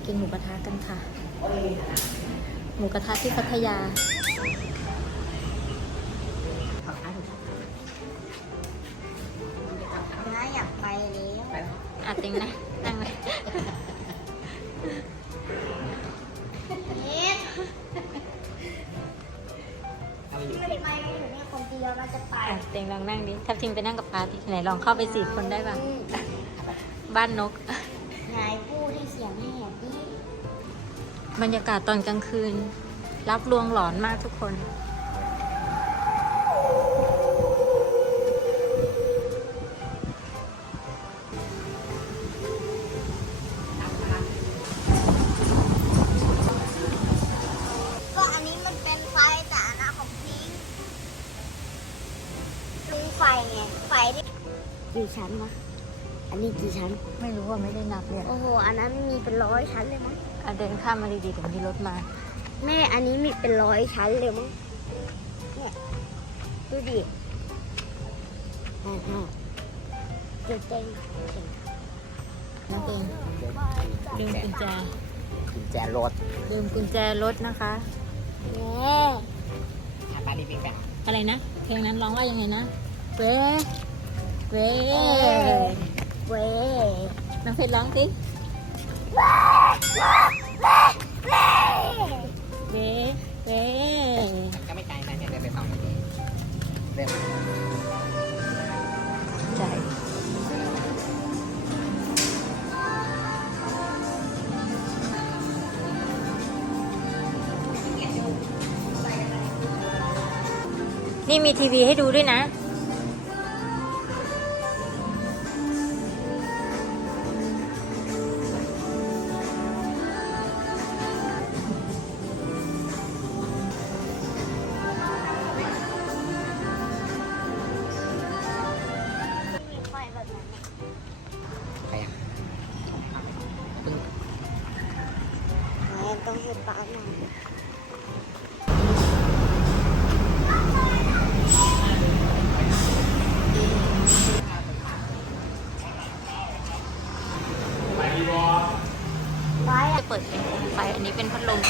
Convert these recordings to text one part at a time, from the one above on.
ไปกินหมูกระทะกันค่ะ หมูกระทะที่พัทยาน้าอยากไปแล้วอาติงนะ นั่งเลยเน็ตไม่ได้ไปกันอยู่เนี่ยคนเดียวเราจะไปอะเต็งลองนั่งดิทับทิมไปนั่งกับปาที่ไหนลองเข้าไปสี่คนได้ป่ะ บ้านนกนายพู ดให้เสียงแหบดิบรรยากาศตอนกลางคืน รับลวงหลอนมากทุกคน ก็อันนี้มันเป็นไฟสาธารณะของพิงค์ลุงไฟไง ไฟที่กี่ชั้นวะ อันนี้กี่ชั้น ไม่รู้ว่าไม่ได้นับเนี่ยโอ้โห อันนั้นมีเป็นร้อยชั้นเลยมั้งอะเดินข้ามมาดีๆเดี๋ยวมีรถมา แม่อันนี้มีเป็นร้อยชั้นเลยมั้งเนี่ยดูดิอ่าอ่าเจ๋งเจ๋งเจ๋งน้องเองลืมกุญแจกุญแจรถลืมกุญแจรถนะคะเย้อาตาดีบิ๊กแบอะไรนะ เพลงนั้นร้องว่ายังไงนะเว้เว้ เว้ยน้องเพชรร้องสิเว้เว้ก็ไม่ไกลนะเนี่ยเดินไปสองนาทีเดินมาใจนี่มีทีวีให้ดูด้วยนะ ต้องให้ป้ามาไฟจะเปิดเป็นโคมไฟ อันนี้เป็นพัดลม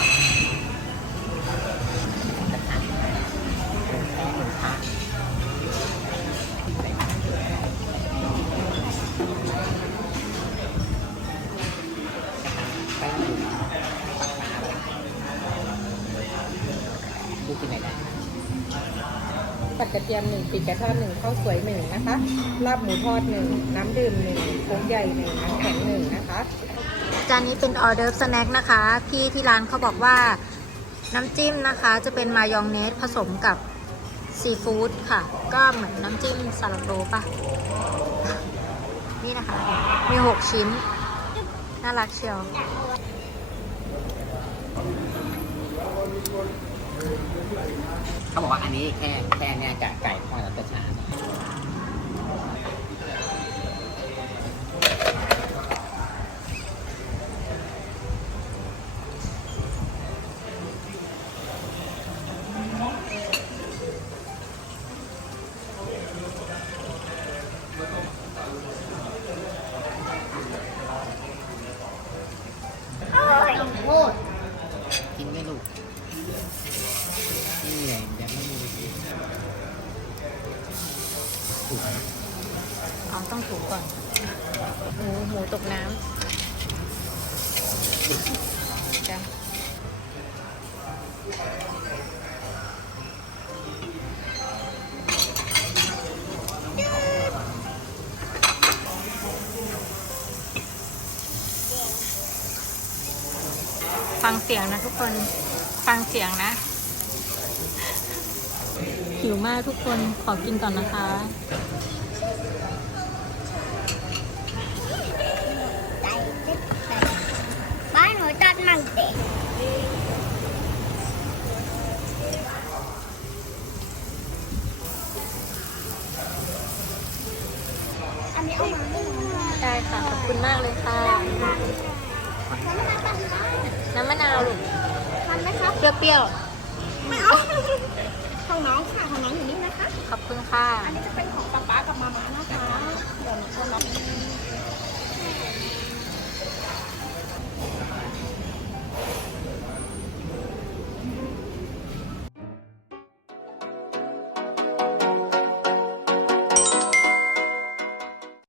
ผัดกระเทียมหนึ่งปีกไก่ทอดหนึ่งข้าวสวยหนึ่งนะคะลาบหมูทอดหนึ่งน้ำดื่มหนึ่งโค้งใหญ่หนึ่งน้ำแข็งหนึ่งนะคะ จานนี้เป็นออเดิร์ฟสแน็คนะคะพี่ที่ร้านเขาบอกว่าน้ำจิ้มนะคะจะเป็นมายองเนสผสมกับซีฟู้ดค่ะ ก็เหมือนน้ำจิ้มซาลาโดปะนี่นะคะ มี 6 ชิ้น น่ารักเชียว เขาบอกว่าอันนี้แค่แค่เนี่ยกับไก่ทอดแล้วจะชา ต้องถูก่อนหมูหมูตกน้ำจ้ะฟังเสียงนะทุกคน ฟังเสียงนะ หิวมากทุกคน ขอกินก่อนนะคะ ante. ได้ค่ะ ขอบคุณมากเลยค่ะ น้ำมะนาวลูกทันไหมครับ เปรี้ยวไม่เอา ของน้องค่ะ ของน้องอยู่นี่นะคะขอบคุณค่ะ อันนี้จะเป็นของป๊าป๊ากับมาม่านะคะ เดี๋ยวหนูจะรับ